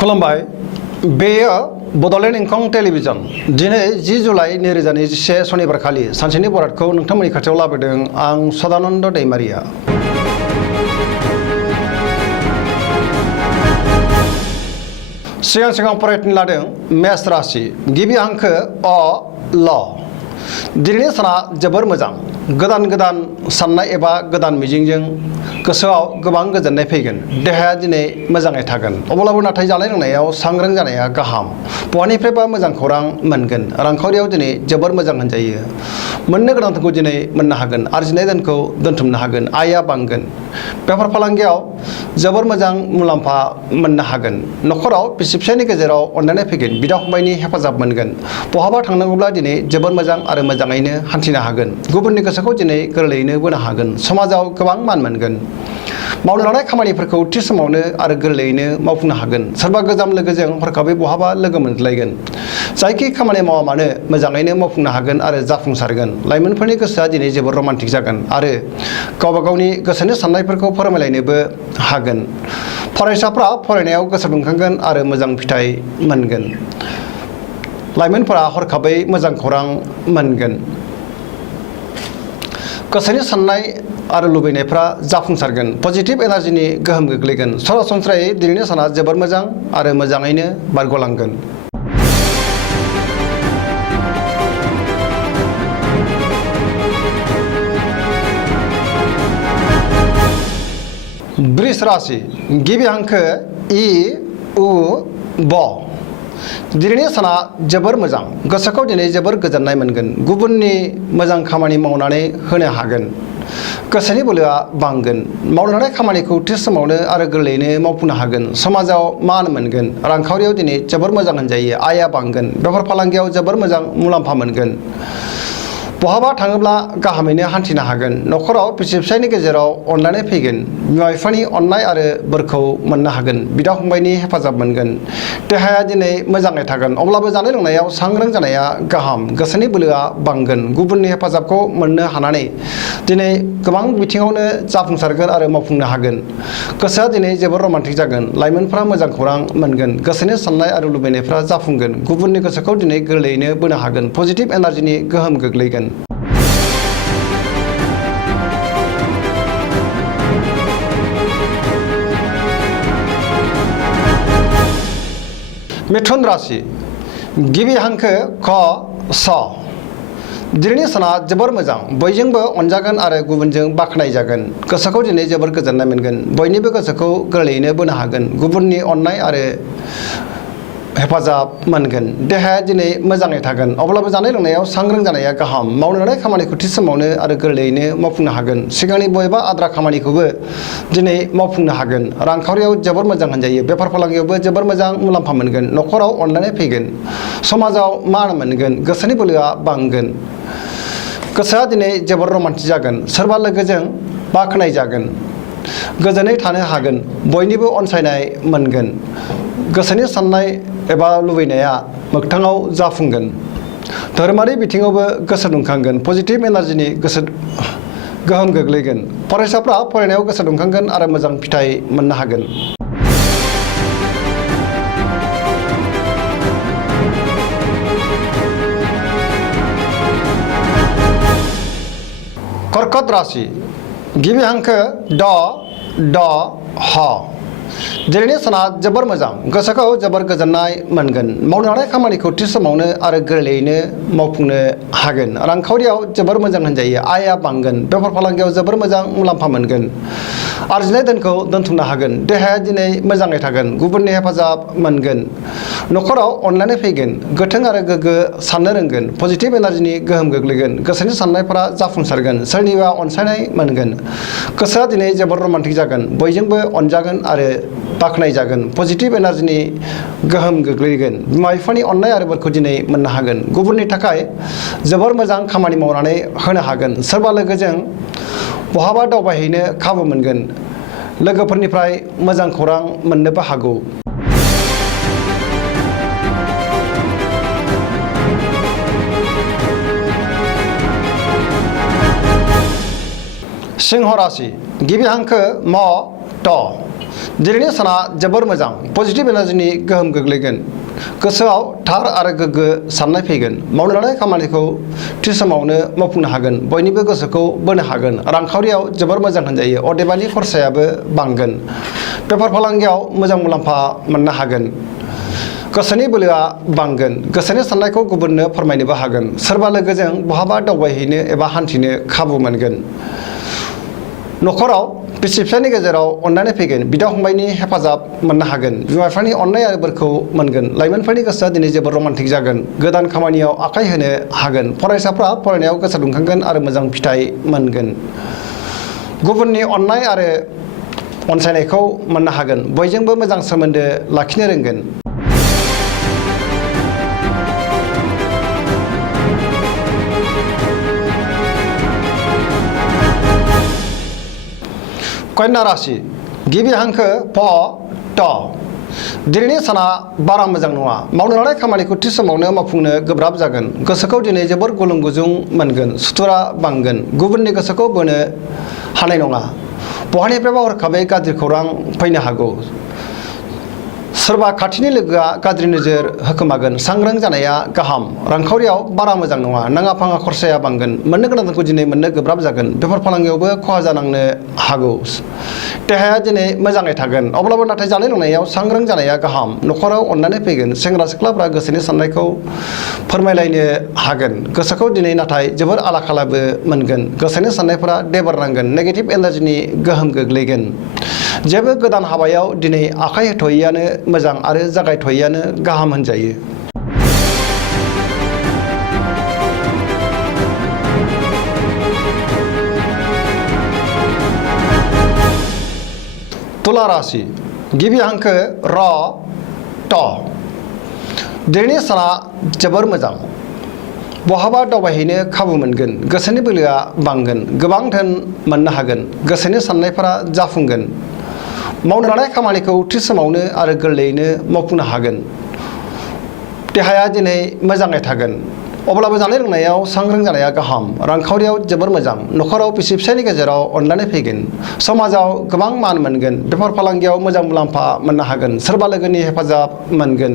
खुलुमबाय बेयो बड'लेण्ड इंखं टेलिभिजन दिनै 10 जुलाइ 2021 सनिबार खालि सानसेनि बरादखौ नोंथांमोननि खाथियाव लाबोदों आं सदानन्द दैमारिया। सिगां फरायथिनो लादों मेष राशि गिबि हांखो अ ल। दिनैनि साना जोबोर मोजां गोदान साननाय एबा गोदान मिजिंजों गोसोआव गोबां गोजोननाय फैगोन। देहाया दिनै मोजाङै थागोन अब्लाबो नाथाय जानाय लोंनायाव सांग्रां जानाया गाहाम। बहानिफ्रायबा मोजां खौरां मोनगोन। रांखावरियाव दिनै जोबोर मोजां होनजायो। मोननो गोनांखौ दिनै मोननो हागोन। आरजिनाय धोनखौ दोनथुमनो हागोन। आयआ बांगोन। बेफार फालांगियाव जोबोर मोजां मुलाम्फा मोननो हागोन। न'खराव बिसि फिसायनि गेजेराव अनलायनाय फैगोन। बिदा फंबायनि हेफाजाब मोनगोन। बहाबा थांनांगौब्ला दिनै जोबोर मोजां आरो मोजाङैनो हान्थिनो हागोन। गुबुननि गोसोखौ दिनै गोरलैयैनो बोनो हागोन। समाजाव गोबां मान मोनगोन। मावनो लानाय खामानिफोरखौ थि समावनो आरो गोरलैयैनो मावफुंनो हागोन। सोरबा गोजाम लोगोजों हरखाबै बहाबा लोगो मोनज्लायगोन। जायखि खामानि मावा मानो मोजाङैनो मावफुंनो हागोन आरो जाफुंसारगोन। लाइमोनफोरनि गोसोआ दिनै जोबोर रमान्टिक जागोन आरो गावबा गावनि गोसोनि साननायफोरखौ फोरमायलायनोबो हागोन। फरायसाफ्रा फरायनायाव गोसो दुंखांगोन आरो मोजां फिथाइ मोनगोन। लाइमोनफोरा हरखाबै मोजां खौरां मोनगोन। गोसोनि साननाय आरो लुबैनायफ्रा जाफुंसारगोन। पजिटिभ एनार्जिनि गोहोम गोग्लैगोन। सरासनस्रायै दिनैनि साना जोबोर मोजां आरो मोजाङैनो बारग'लांगोन। वृष राशि गिबि हांखो इ उ ब। दिनैनि साना जोबोर मोजां गोसोखौ दिनै जोबोर गोजोननाय मोनगोन। गुबुननि मोजां खामानि मावनानै होनो हागोन। गोसोनि बोलोआ बांगोन। मावनो लानाय खामानिखौ थि समावनो आरो गोरलैयैनो मावफुंनो हागोन। समाजाव मान मोनगोन। रांखावरियाव दिनै जोबोर मोजां होनजायो। आयआ बांगोन। बेफार फालांगियाव जोबोर मोजां मुलाम्फा मोनगोन। बहाबा थाङोब्ला गाहामैनो हान्थिनो हागोन। न'खराव बिसि फिसायनि गेजेराव अनलायनाय फैगोन। बिमा बिफानि अननाय आरो बोरखौ मोननो हागोन। बिदा फंबायनि हेफाजाब मोनगोन। देहाया दिनै मोजाङै थागोन अब्लाबो जानाय लोंनायाव सांग्रां जानाया गाहाम। गोसोनि बोलोआ बांगोन। गुबुननि हेफाजाबखौ मोननो हानानै दिनै गोबां बिथिङावनो जाफुंसारगोन आरो मावफुंनो हागोन। गोसोआ दिनै जोबोर रमान्टिक जागोन। लाइमोनफ्रा मोजां खौरां मोनगोन। गोसोनि साननाय आरो लुबैनायफ्रा जाफुंगोन। गुबुननि गोसोखौ दिनै गोरलैयैनो बोनो हागोन। पजिटिभ एनार्जिनि गोहोम गोग्लैगोन। मिथुन राशि गिबि हांखो ख स। दिनैनि साना जोबोर मोजां बयजोंबो अनजागोन आरो गुबुनजों बाख्नायजागोन। गोसोखौ दिनै जोबोर गोजोननाय मोनगोन। बयनिबो गोसोखौ गोरलैयैनो बोनो हागोन। गुबुननि अननाय आरो हेफाजाब मोनगोन। देहाया दिनै मोजाङै थागोन अब्लाबो जानाय लोंनायाव सांग्रां जानाया गाहाम। मावनो लानाय खामानिखौ थि समावनो आरो गोरलैयैनो मावफुंनो हागोन। सिगांनि बबेबा आद्रा खामानिखौबो दिनै मावफुंनो हागोन। रांखावरियाव जोबोर मोजां होनजायो। बेफार फालांगियावबो जोबोर मोजां मुलाम्फा मोनगोन। न'खराव अनलायनाय फैगोन। समाजाव मान मोनगोन। गोसोनि बोलोआ बांगोन। गोसोआ दिनै जोबोर रमान्टिक जागोन। सोरबा लोगोजों बाख्नायजागोन। गोजोनै थानो हागोन। बयनिबो अनसायनाय मोनगोन। गोसोनि साननाय एबा लुबैनाया मोगथाङाव जाफुंगोन। धोरोमारि बिथिङावबो गोसो दुंखांगोन। पजिटिभ एनार्जिनि गोहोम गोग्लैगोन। फरायसाफ्रा फरायनायाव गोसो दुंखांगोन आरो मोजां फिथाइ मोननो हागोन। कर्कट राशि गिबि हांखो ड ड ह। दिनैनि साना जोबोर मोजां गोसोखौ जोबोर गोजोननाय मोनगोन। मावनो लानाय खामानिखौ थि समावनो आरो गोरलैयैनो मावफुंनो हागोन। रांखावरियाव जोबोर मोजां होनजायो। आयआ बांगोन। बेफार फालांगियाव जोबोर मोजां मुलाम्फा मोनगोन। आरजिनाय धोनखौ दोनथुमनो हागोन। देहाया दिनै मोजाङै थागोन। गुबुननि हेफाजाब मोनगोन। न'खराव अनलायनाय फैगोन। गोथों आरो गोग्गो साननो रोंगोन। पजिटिभ एनार्जिनि गोहोम गोग्लैगोन। गोसोनि साननायफोरा जाफुंसारगोन। सोरनिबा अनसायनाय मोनगोन। गोसोआ दिनै जोबोर रमान्टिक जागोन। बयजोंबो अनजागोन आरो बाख्नायजागोन। पजिटिभ एनार्जिनि गोहोम गोग्लैगोन। बिमा बिफानि अननाय आरो बोरखौ दिनै मोननो हागोन। गुबुननि थाखाय जोबोर मोजां खामानि मावनानै होनो हागोन। सोरबा लोगोजों बहाबा दावबायहैनो खाबु मोनगोन। लोगोफोरनिफ्राय मोजां खौरां मोननोबो हागौ। सिंह राशि गिबि हांखो म ट। दिनैनि साना जोबोर मोजां पजिटिभ एनार्जिनि गोहोम गोग्लैगोन गोसोआव थार आरो गोग्गो साननाय फैगोन मावनो लानाय खामानिखौ थि समावनो मावफुंनो हागोन बयनिबो गोसोखौ बोनो हागोन रांखावरियाव जोबोर मोजां होनजायो अदेबानि खरसायाबो बांगोन बेफार फालांगियाव मोजां मुलाम्फा मोननो हागोन गोसोनि बोलोआ बांगोन गोसोनि साननायखौ गुबुननो फोरमायनोबो हागोन सोरबा लोगोजों बहाबा दावबायहैनो एबा हान्थिनो खाबु मोनगोन नखराव बिसि फिसायनि गेजेराव अननानै फैगोन बिदा फंबायनि हेफाजाब मोननो हागोन बिमा बिफानि अननाय आरो बोरखौ मोनगोन लाइमोनफोरनि गोसोआ दिनै जोबोर रमान्टिक जागोन गोदान खामानियाव आखाइ होनो हागोन फरायसाफ्रा फरायनायाव गोसो दुंखांगोन आरो मोजां फिथाइ मोनगोन गुबुननि अननाय आरो अनसायनायखौ मोननो हागोन बयजोंबो मोजां सोमोन्दो लाखिनो रोंगोन कन्या राशि गिबि हांखो प ट दिनैनि साना बारा मोजां नङा मावनो लानाय खामानिखौ थि समावनो मावफुंनो गोब्राब जागोन गोसोखौ दिनै जोबोर गुलुं गुजुं मोनगोन सुथुरा बांगोन गुबुननि गोसोखौ बोनो हानाय नङा बहानिफ्रायबा हरखाबै गाज्रि खौरां फैनो हागौ सोरबा खाथिनि लोगोआ गाज्रि नोजोर होखोमागोन सांग्रां जानाया गाहाम रांखावरियाव बारा मोजां नङा नाङा फाङा खरसाया बांगोन मोननो गोनांखौ दिनै मोननो गोब्राब जागोन बेफार फालांगियावबो खहा जानांनो हागौ देहाया दिनै मोजाङै थागोन अब्लाबो नाथाय जानाय लोंनायाव सांग्रां जानाया गाहाम नखराव अननानै फैगोन सेंग्रा सिख्लाफ्रा गोसोनि साननायखौ फोरमायलायनो हागोन गोसोखौ दिनै नाथाय जोबोर आला खालाबो मोनगोन गोसोनि साननायफोरा देबारनांगोन नेगेटिभ एनार्जिनि गोहोम गोग्लैगोन जेबो गोदान हाबायाव दिनै आखाइ होथ'यैआनो मोजां आरो जागायथ'यैआनो गाहाम होनजायो तुला राशि गिबि हांखो र ट दिनैनि साना जोबोर मोजां बहाबा दावबायहैनो खाबु मोनगोन गोसोनि बोलोआ बांगोन गोबां धोन मोननो हागोन गोसोनि साननायफोरा जाफुंगोन मावनो लानाय खामानिखौ थि समावनो आरो गोरलैयैनो मावफुंनो हागोन देहाया दिनै मोजाङै थागोन अब्लाबो जानाय लोंनायाव सांग्रां जानाया गाहाम रांखावरियाव जोबोर मोजां नखराव बिसि फिसायनि गेजेराव अनलायनाय फैगोन समाजाव गोबां मान मोनगोन बेफार फालांगियाव मोजां मुलाम्फा मोननो हागोन सोरबा लोगोनि हेफाजाब मोनगोन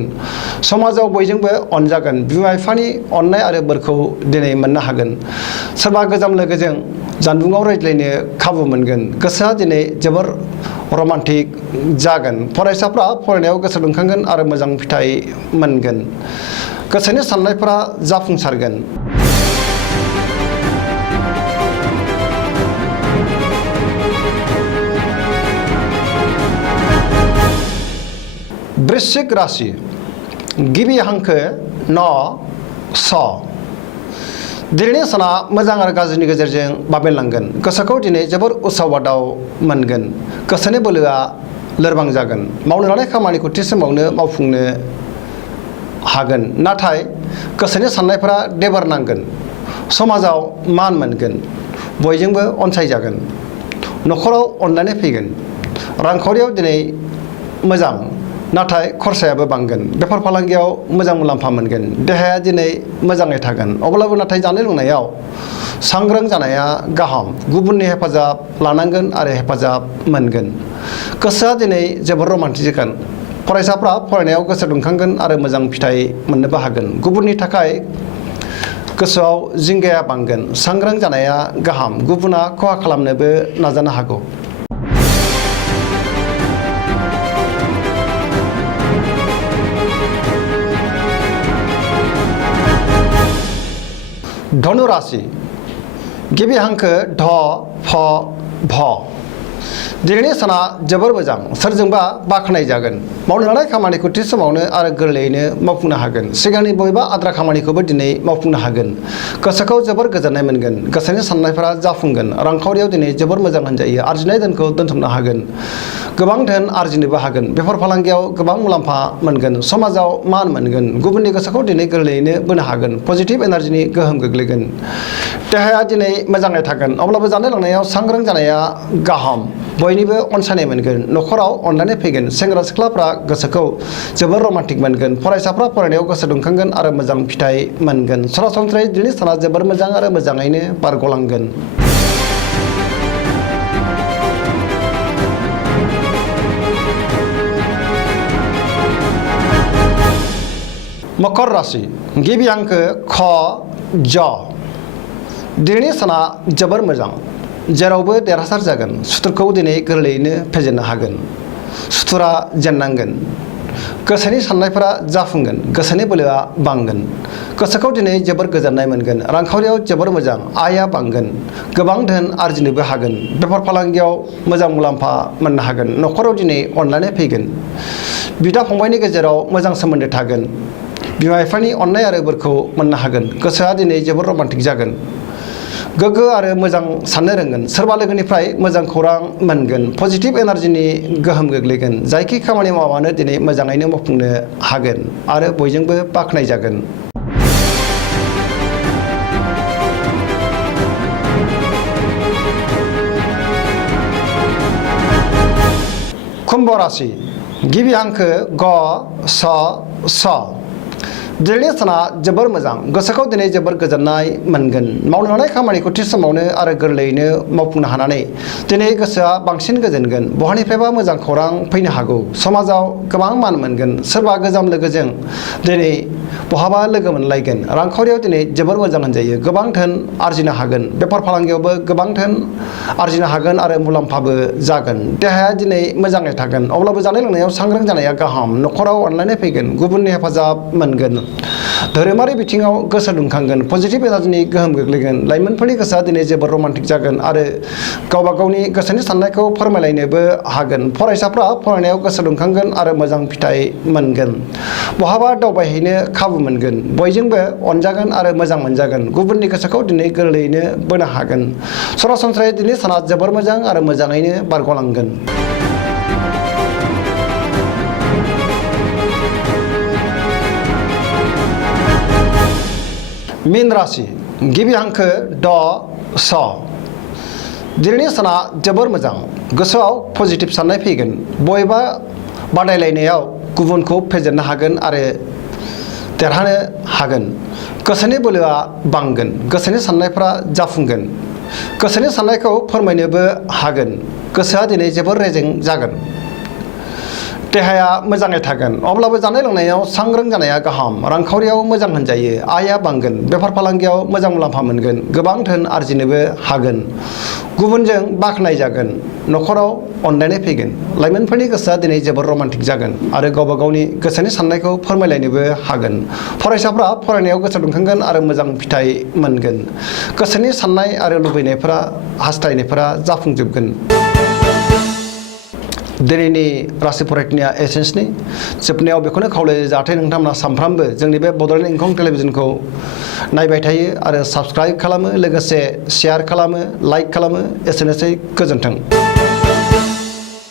समाजाव बयजोंबो अनजागोन बिमा बिफानि अननाय आरो बोरखौ दिनै मोननो हागोन सोरबा गोजाम लोगोजों जानबुङाव रायज्लायनो खाबु मोनगोन गोसोआ दिनै जोबोर रमान्टिक जागोन फरायसाफ्रा फरायनायाव गोसो दुंखांगोन आरो मोजां फिथाइ मोनगोन गोसोनि साननायफोरा जाफुंसारगोन वृश्चिक राशि गिबि हांखो न स दिनैनि साना मोजां आरो गाज्रिनि गेजेरजों बाबेनलांगोन गोसोखौ दिनै जोबोर उसाव बादाव मोनगोन गोसोनि बोलोआ लोरबां जागोन मावनो लानाय खामानिखौ थि समावनो मावफुंनो हागोन नाथाय गोसोनि साननायफोरा देबारनांगोन समाजाव मान मोनगोन बयजोंबो अनसायजागोन नखराव अनलायनाय फैगोन रांखावरियाव दिनै मोजां नाथाय खरसायाबो बांगोन बेफार फालांगियाव मोजां मुलाम्फा मोनगोन देहाया दिनै मोजाङै थागोन अब्लाबो नाथाय जानाय लोंनायाव सांग्रां जानाया गाहाम गुबुननि हेफाजाब लानांगोन आरो हेफाजाब मोनगोन गोसोआ दिनै जोबोर रमान्टिक जागोन फरायसाफ्रा फरायनायाव गोसो दुंखांगोन आरो मोजां फिथाइ मोननोबो हागोन गुबुननि थाखाय गोसोआव जिंगाया बांगोन सांग्रां जानाया गाहाम गुबुना खहा खालामनोबो नाजानो हागौ धनु राशि गिबि हांखो ध फ भ दिनैनि साना जोबोर मोजां सोरजोंबा बाख्नाय जागोन मावनो लानाय खामानिखौ थि समावनो आरो गोरलैयैनो मावफुंनो हागोन सिगांनि बबेबा आद्रा खामानिखौबो दिनै मावफुंनो हागोन गोसोखौ जोबोर गोजोननाय मोनगोन गोसोनि साननायफोरा जाफुंगोन रांखावरियाव दिनै जोबोर मोजां होनजायो आरजिनाय धोनखौ दोनथुमनो हागोन गोबां धोन आरजिनोबो हागोन बेफार फालांगियाव गोबां मुलाम्फा मोनगोन समाजाव मान मोनगोन गुबुननि गोसोखौ दिनै गोरलैयैनो बोनो हागोन पजिटिभ एनार्जिनि गोहोम गोग्लैगोन देहाया दिनै मोजाङै थागोन अब्लाबो जानाय लोंनायाव सांग्रां जानाया गाहाम बयनिबो अनसायनाय मोनगोन नखराव अनलायनाय फैगोन सेंग्रा सिख्लाफ्रा गोसोखौ जोबोर रमान्टिक मोनगोन फरायसाफ्रा फरायनायाव गोसो दुंखांगोन आरो मोजां फिथाइ मोनगोन सरासनस्रायै दिनैनि साना जोबोर मोजां आरो मोजाङैनो बारग'लांगोन मकर राशि गिबि हांखो ख ज दिनैनि साना जोबोर मोजां जेरावबो देरहासार जागोन सुथुरखौ दिनै गोरलैयैनो फेजेननो हागोन सुथुरा जेननांगोन गोसोनि साननायफोरा जाफुंगोन गोसोनि बोलोआ बांगोन गोसोखौ दिनै जोबोर गोजोननाय मोनगोन रांखावरियाव जोबोर मोजां आयआ बांगोन गोबां धोन आरजिनोबो हागोन बेफार फालांगियाव मोजां मुलाम्फा मोननो हागोन न'खराव दिनै अनलायनाय फैगोन बिदा फंबायनि गेजेराव मोजां सोमोन्दो थागोन बिमा बिफानि अननाय आरो बोरखौ मोननो हागोन गोसोआ दिनै जोबोर रमान्टिक जागोन गोग्गो आरो मोजां साननो रोंगोन सोरबा लोगोनिफ्राय मोजां खौरां मोनगोन पजिटिभ एनार्जिनि गोहोम गोग्लैगोन जायखि खामानि मावानो दिनै मोजाङैनो मावफुंनो हागोन आरो बयजोंबो बाख्नाय जागोन। कुम्भ राशि गिबि हांखो ग स स दिनैनि साना जोबोर मोजां गोसोखौ दिनै जोबोर गोजोननाय मोनगोन मावनो लानाय खामानिखौ थि समावनो आरो गोरलैयैनो मावफुंनो हानानै दिनै गोसोआ बांसिन गोजोनगोन बहानिफ्रायबा मोजां खौरां फैनो हागौ समाजाव गोबां मान मोनगोन सोरबा गोजाम लोगोजों दिनै बहाबा लोगो मोनलायगोन रांखावरियाव दिनै जोबोर मोजां होनजायो गोबां धोन आरजिनो हागोन बेफार फालांगियावबो गोबां धोन आरजिनो हागोन आरो मुलाम्फाबो जागोन देहाया दिनै मोजाङै थागोन अब्लाबो जानाय लोंनायाव सांग्रां जानाया गाहाम न'खराव अनलायनाय फैगोन गुबुननि हेफाजाब मोनगोन धोरोमारि बिथिङाव गोसो दुंखांगोन पजिटिभ एनार्जिनि गोहोम गोग्लैगोन लाइमोनफोरनि गोसोआ दिनै जोबोर रमान्टिक जागोन आरो गावबा गावनि गोसोनि साननायखौ फोरमायलायनोबो हागोन फरायसाफ्रा फरायनायाव गोसो दुंखांगोन आरो मोजां फिथाइ मोनगोन बहाबा दावबायहैनो खाबु मोनगोन बयजोंबो अनजागोन आरो मोजां मोनजागोन गुबुननि गोसोखौ दिनै गोरलैयैनो बोनो हागोन सरासनस्रायै दिनै साना जोबोर मोजां आरो मोजाङैनो बारग'लांगोन। मीन राशि गिबि हांखो ड स दिनैनि साना जोबोर मोजां गोसोआव पजिटिभ साननाय फैगोन बबेबा बादायलायनायाव गुबुनखौ फेजेननो हागोन आरो देरहानो हागोन गोसोनि बोलोआ बांगोन गोसोनि साननायफ्रा जाफुंगोन गोसोनि साननायखौ फोरमायनोबो हागोन गोसोआ दिनै जोबोर रेजें जागोन देहाया मोजाङै थागोन अब्लाबो जानाय लोंनायाव सांग्रां जानाया गाहाम रांखावरियाव मोजां होनजायो आयआ बांगोन बेफार फालांगियाव मोजां मुलाम्फा मोनगोन गोबां धोन आरजिनोबो हागोन गुबुनजों बाख्नाय जागोन न'खराव अनलायनाय फैगोन लाइमोनफोरनि गोसोआ दिनै जोबोर रमान्टिक जागोन आरो गावबा गावनि गोसोनि साननायखौ फोरमायलायनोबो हागोन फरायसाफ्रा फरायनायाव गोसो दुंखांगोन आरो मोजां फिथाइ मोनगोन गोसोनि साननाय आरो लुबैनायफोरा हास्थायनायफोरा जाफुंजोबगोन। दिनैनि राशि फरायनाया एसेन्सनि जोबनायाव बेखौनो खावलायो जाहाथे नोंथांमोना सानफ्रामबो जोंनि बे बड'लेण्ड इंखं टेलिभिजनखौ नायबाय थायो आरो साबस्क्राइब खालामो लोगोसे शेयार खालामो लाइक खालामो एसेनोसै गोजोन्थों।